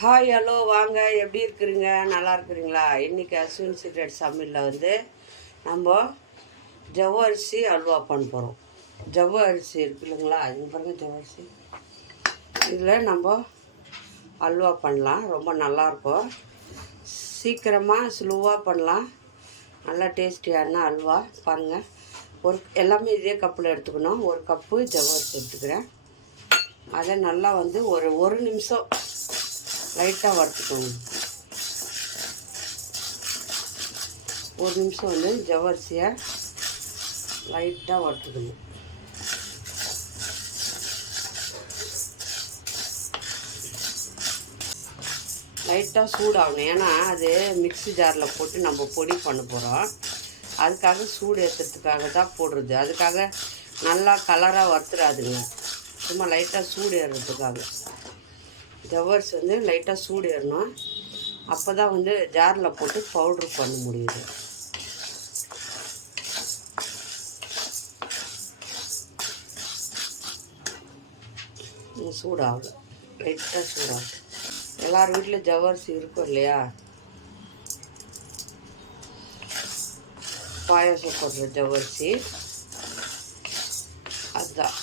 Hi hello வாங்க, எப்படி இருக்கிறீங்க? நல்லா இருக்கிறீங்களா? இன்றைக்கி அஸ்வின் சீக்ரெட் சமையலில் வந்து நம்ம ஜவ்வ அரிசி அல்வா பண்ண போகிறோம். ஜவ்வ அரிசி இருக்கு இல்லைங்களா, இது பாருங்கள் ஜவ்வரிசி. இதில் நம்ம அல்வா பண்ணலாம், ரொம்ப நல்லாயிருக்கும். சீக்கிரமாக ஸ்லோவாக பண்ணலாம், நல்லா டேஸ்டியான அல்வா. பாருங்கள், எல்லாமே இதே கப்பில் எடுத்துக்கணும். ஒரு கப்பு ஜவ்வரிசி எடுத்துக்கிறேன். அதை நல்லா வந்து ஒரு நிமிஷம் லைட்டாக வறுத்துக்கோங்க. ஒரு நிமிஷம் வந்து ஜவ்வரிசியை லைட்டாக வறுத்துக்கணும். லைட்டாக சூடாகணும், ஏன்னா அது மிக்ஸி ஜாரில் போட்டு நம்ம பொடி பண்ண போகிறோம். அதுக்காக சூடு ஏற்றுறதுக்காக தான் போடுறது. அதுக்காக நல்லா கலராக வறுத்துடாதுங்க, சும்மா லைட்டாக சூடு ஏறுறதுக்காக. ஜவ்வரிசி வந்து லைட்டாக சூடு ஏறணும், அப்போ தான் வந்து ஜாரில் போட்டு பவுட்ரு பண்ண முடியுது. சூடாகல, லைட்டாக சூடாகும். எல்லார் வீட்டில் ஜவ்வரிசி இருக்கும் இல்லையா, பாயாசம் போடுற ஜவ்வரிசி அதுதான்.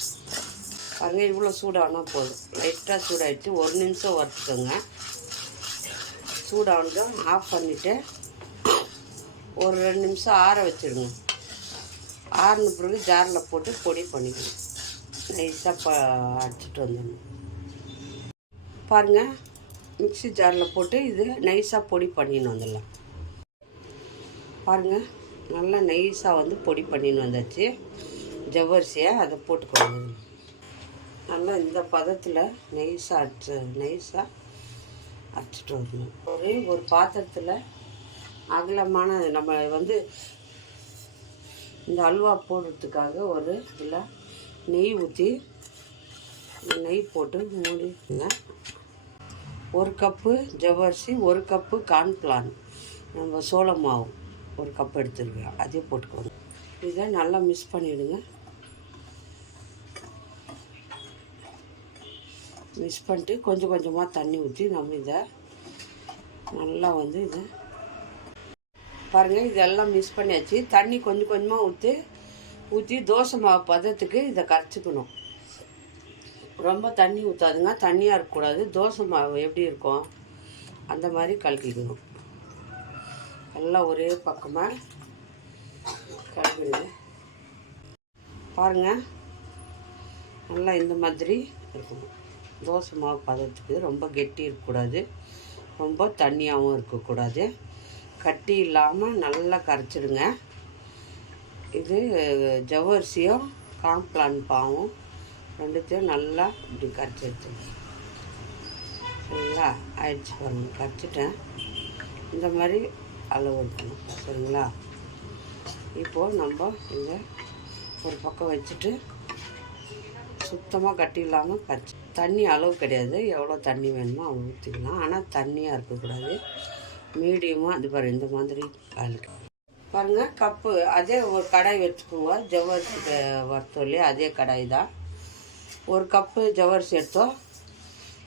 பாருங்கள், இவ்வளோ சூடானால் போதும். லைட்டாக சூடாகிடுச்சு, ஒரு நிமிஷம் வறுத்துக்கோங்க. சூடானதும் ஆஃப் பண்ணிவிட்டு ஒரு 2 நிமிஷம் ஆற வச்சுடுங்க. ஆறின பிறகு ஜாரில் போட்டு பொடி பண்ணிக்கணும். நைஸாக அடிச்சுட்டு வந்துடணும். பாருங்கள், மிக்ஸி ஜாரில் போட்டு இது நைஸாக பொடி பண்ணின்னு வந்துடலாம். பாருங்கள், நல்லா நைஸாக வந்து பொடி பண்ணின்னு வந்தாச்சு. ஜவ்வரிசியை அதை போட்டுக்கோங்க. நல்லா இந்த பதத்தில் நைஸாக அரைச்சிட்டு வரணும். ஒரு பாத்திரத்தில் அகலமான, நம்ம வந்து இந்த அல்வா போடுறதுக்காக ஒரு இதில் நெய் ஊற்றி நெய் போட்டு மூடிங்க. 1 கப்பு ஜவ்வரிசி, 1 கப்பு கார்ன்ஃப்ளார், நம்ம சோள மாவு 1 கப் எடுத்துருக்கேன், அதையும் போட்டுக்கோங்க. இதை நல்லா மிக்ஸ் பண்ணிவிடுங்க. மிக்ஸ் பண்ணிட்டு கொஞ்சம் கொஞ்சமாக தண்ணி ஊற்றி நம்ம இதை நல்லா வந்து இதை பாருங்கள், இதெல்லாம் மிக்ஸ் பண்ணியாச்சு. தண்ணி கொஞ்சம் கொஞ்சமாக ஊற்றி தோசை மாவு பதத்துக்கு இதை கரைச்சிக்கணும். ரொம்ப தண்ணி ஊற்றாதுங்க, தண்ணியாக இருக்கக்கூடாது. தோசை மாவு எப்படி இருக்கும் அந்த மாதிரி கலக்கிக்கணும். எல்லாம் ஒரே பக்கமாக கலக்கிடுங்க. பாருங்கள், நல்லா இந்த மாதிரி இருக்கணும். தோசை மாவு பதத்துக்கு ரொம்ப கெட்டி இருக்கக்கூடாது, ரொம்ப தண்ணியாகவும் இருக்கக்கூடாது. கட்டி இல்லாமல் நல்லா கரைச்சிடுங்க. இது ஜவ்வரிசியும் கார்ன்ஃப்ளார் பாவும் ரெண்டுத்தையும் நல்லா இப்படி கரைச்சி எடுத்துங்க. சரிங்களா, ஆயிடுச்சு பாருங்க, கரைச்சிட்டேன். இந்த மாதிரி அளவு இருக்கணும். சரிங்களா, இப்போது நம்ம இந்த ஒரு பக்கம் வச்சுட்டு சுத்தமாக கட்டி இல்லாமல் கரைச்சி, தண்ணி அளவு கிடையாது, எவ்வளோ தண்ணி வேணுமோ அவ்வளோ ஊற்றிக்கலாம். ஆனால் தண்ணியாக இருக்கக்கூடாது, மீடியமாக. அது பாரு, இந்த மாதிரி கலக்கு. பாருங்கள், கப்பு அதே ஒரு கடாய் வச்சுக்கோங்க. ஜவ்வரிசி வறுத்தோம் இல்லையா, அதே கடாய் தான். 1 கப்பு ஜவ்வரிசி எடுத்தோம்.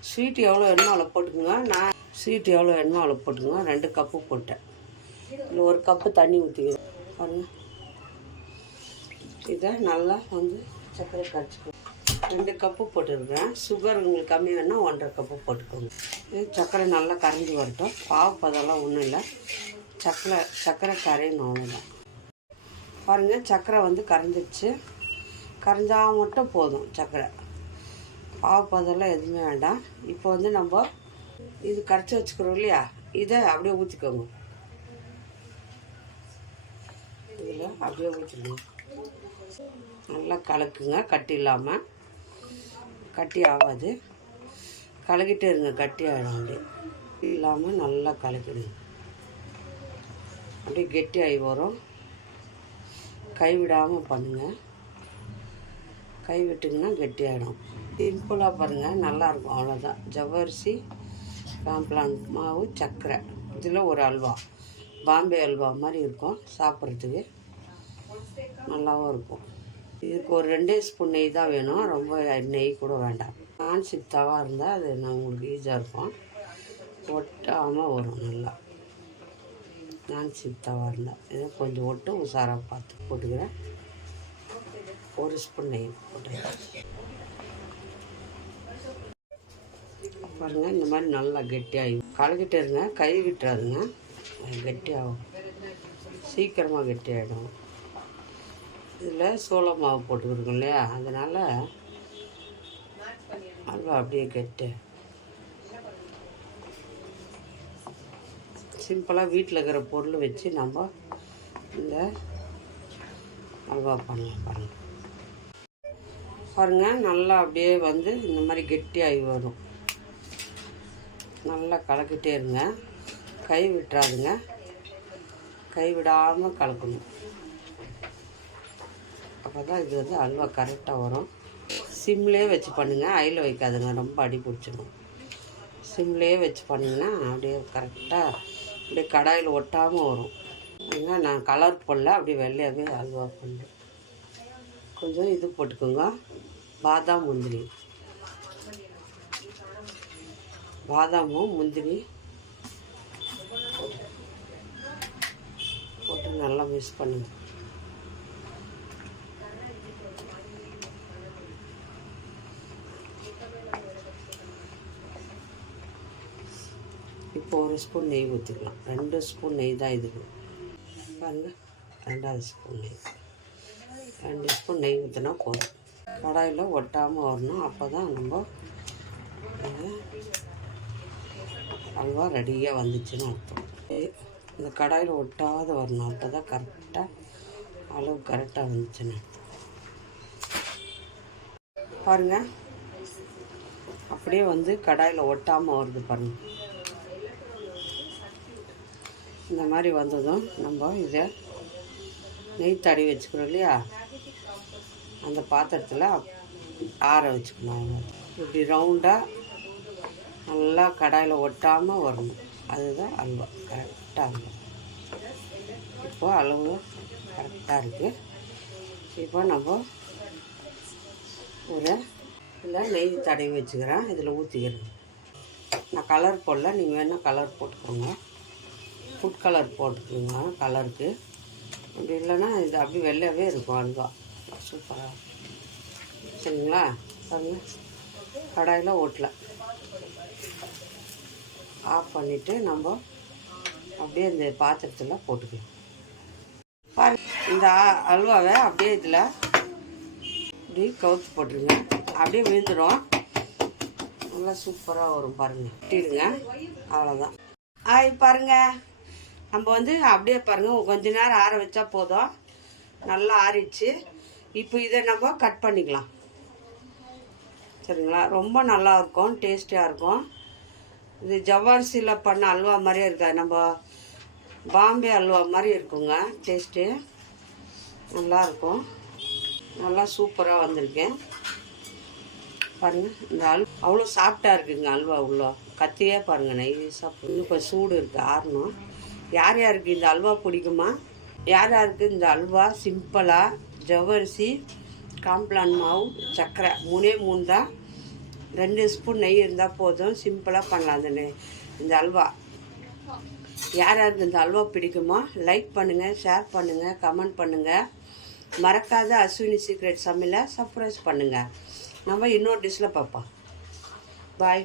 ஸ்வீட் எவ்வளோ வேணுமோ அவ்வளோ போட்டுக்கோங்க. நான் ஸ்வீட் எவ்வளோ வேணுமோ அவ்வளோ போட்டுக்கோங்க. 2 கப்பு போட்டேன். இல்லை 1 கப்பு தண்ணி ஊற்றிக்கிறேன். பாருங்கள், இதை நல்லா வந்து சர்க்கரை கரைச்சிக்கோங்க. 2 கப்பு போட்டுருக்கேன். சுகர் உங்களுக்கு கம்மி வேணால் 1.5 கப்பு போட்டுக்கோங்க. இது சர்க்கரை நல்லா கரைஞ்சி வரட்டும். பாவப்பதெல்லாம் ஒன்றும் இல்லை, சர்க்கரை கரையணும், அவ்வளோதான். பாருங்கள், சர்க்கரை வந்து கரைஞ்சிடுச்சு. கரைஞ்சால் மட்டும் போதும் சர்க்கரை, பாவப்பதெல்லாம் எதுவுமே வேண்டாம். இப்போ வந்து நம்ம இது கரைச்சி வச்சுக்கிறோம் இல்லையா, இதை அப்படியே ஊற்றிக்கோங்க. இதில் அப்படியே ஊற்றிக்கோங்க. நல்லா கலக்குங்க, கட்டி இல்லாமல். கட்டி ஆகாது, கலக்கிட்டே இருங்க, கட்டி ஆகிடும். அப்படியே இல்லாமல் நல்லா கலக்கிடுங்க. அப்படியே கெட்டி ஆகி வரும். கைவிடாமல் பண்ணுங்கள், கை விட்டிங்கன்னா கெட்டி ஆகிடும். சிம்பிளாக பாருங்கள், நல்லாயிருக்கும். அவ்வளோதான். ஜவ்வரிசி, கார்ன்ஃப்ளார் மாவு, சர்க்கரை, இதில் ஒரு அல்வா, பாம்பே அல்வா மாதிரி இருக்கும். சாப்பிட்றதுக்கு நல்லாவும் இருக்கும். இதுக்கு ஒரு 2 ஸ்பூன் நெய் தான் வேணும், ரொம்ப நெய் கூட வேண்டாம். நான்ஸ்டிக் தவா இருந்தால் அது நான் உங்களுக்கு ஈஸியாக இருக்கும். ஒட்டாமல் வரும். நல்லா நான் தவா இருந்தால் இதை கொஞ்சம் ஒட்டு உஷாராக பார்த்து போட்டுக்கிறேன். 1 ஸ்பூன் நெய் போட்டுக்கிறேன். பாருங்கள், இந்த மாதிரி நல்லா கெட்டியாகி கலக்கிட்டே இருங்க, கை விட்டுறாதுங்க. கெட்டியாகும், சீக்கிரமாக கெட்டியாகிடும். இதில் சோள மாவு போட்டுக்கிருக்கோம் இல்லையா, அதனால் அல்வா அப்படியே கெட்டு சிம்பிளாக வீட்டில் இருக்கிற பொருள் வச்சு நம்ம இந்த அல்வா பண்ணலாம். பாருங்கள், நல்லா அப்படியே வந்து இந்த மாதிரி கெட்டியாகி வரும். நல்லா கலக்கிட்டே இருங்க, கை விட்டுறாதுங்க, கை விடாமல் கலக்கணும். அப்போ தான் இது வந்து அல்வா கரெக்டாக வரும். சிம்லேயே வச்சு பண்ணுங்கள், ஹையில் வைக்காதுங்க, ரொம்ப அடி பிடிச்சிடும். சிம்லேயே வச்சு பண்ணிங்கன்னா அப்படியே கரெக்டாக அப்படியே கடாயில் ஒட்டாமல் வரும். ஏன்னா நான் கலர் போடல, அப்படியே வெள்ளையாகவே அல்வா பண்ணுறேன். கொஞ்சம் இது போட்டுக்கோங்க, பாதாம் முந்திரி, பாதாமும் முந்திரி போட்டு நல்லா மிக்ஸ் பண்ணுங்க. இப்போ 1 ஸ்பூன் நெய் ஊற்றிக்கலாம். 2 ஸ்பூன் நெய் தான் இதுக்கு. பாருங்கள், 2வது ஸ்பூன் நெய், 2 ஸ்பூன் நெய் ஊற்றினா போதும். கடாயில் ஒட்டாமல் வரணும். அப்போ தான் நம்ம அல்வா ரெடியாக வந்துச்சுன்னு அர்த்தம். இந்த கடாயில் ஒட்டாத வரணும். அப்போ தான் கரெக்டாக அளவு கரெக்டாக வந்துச்சுன்னு அர்த்தம். பாருங்கள், அப்படியே வந்து கடாயில் ஒட்டாமல் வருது பாருங்கள். இந்த மாதிரி வந்ததும் நம்ம இதை நெய் தடவி வச்சுக்கிறோம் இல்லையா, அந்த பாத்திரத்தில் ஆற வச்சுக்கணும். இப்படி ரவுண்டாக நல்லா கடாயில் ஒட்டாமல் வரணும். அதுதான் அல்வா, கரெக்டாக அல்வா. இப்போ அளவு கரெக்டாக இருக்குது. இப்போ நம்ம ஒரு இதில் நெய் தடவி வச்சுக்கிறேன், இதில் ஊற்றிக்கிறேன். நான் கலர் போடல, நீங்கள் வேணால் கலர் போட்டுக்கோங்க, ஃபுட் கலர் போட்டுக்கோங்க கலருக்கு. அப்படி இல்லைன்னா இது அப்படி வெள்ளையாகவே இருக்கும் அல்வா, சூப்பராக. சரிங்களா? பாருங்கள், கடாயில் ஓட்டல ஆஃப் பண்ணிவிட்டு நம்ம அப்படியே இந்த பாத்திரத்தில் போட்டுக்கலாம். பாருங்கள், இந்த அல்வாவை அப்படியே இதில் இப்படி கவுத்து போட்டுருங்க, அப்படியே விழுந்துடும். நல்லா சூப்பராக வரும் பாருங்கள். கட்டிடுங்க, அவ்வளோதான். பாருங்கள், நம்ம வந்து அப்படியே பாருங்கள், கொஞ்ச நேரம் ஆற வச்சா போதும். நல்லா ஆறிடுச்சு. இப்போ இதை நம்ம கட் பண்ணிக்கலாம். சரிங்களா? ரொம்ப நல்லாயிருக்கும், டேஸ்டியாக இருக்கும். இது ஜவ்வரிசியில் பண்ண அல்வா மாதிரியே இருக்காது, நம்ம பாம்பே அல்வா மாதிரி இருக்குங்க. டேஸ்ட்டு நல்லாயிருக்கும். நல்லா சூப்பராக வந்திருக்கேன் பாருங்கள். இந்த அவ்வளோ சாஃப்டாக இருக்குங்க அல்வா. அவ்வளோ கத்தியே பாருங்கள், நைஸாக. இன்னும் இப்போ சூடு இருக்குது, ஆறணும். யார் யாருக்கு இந்த அல்வா பிடிக்குமா? யார் யாருக்கு இந்த அல்வா சிம்பிளாக ஜவ்வரிசி, காம்ப்ளான் மாவு, சர்க்கரை 3 தான், 2 ஸ்பூன் நெய் இருந்தால் போதும், சிம்பிளாக பண்ணலாம் இந்த அல்வா. யார் யாருக்கு இந்த அல்வா பிடிக்குமோ லைக் பண்ணுங்கள், ஷேர் பண்ணுங்கள், கமெண்ட் பண்ணுங்கள். மறக்காத அஸ்வினி சீக்ரெட் சமையலை சர்ப்ரைஸ் பண்ணுங்கள். நம்ம இன்னொரு டிஷ்ஷில் பார்ப்போம். பாய்.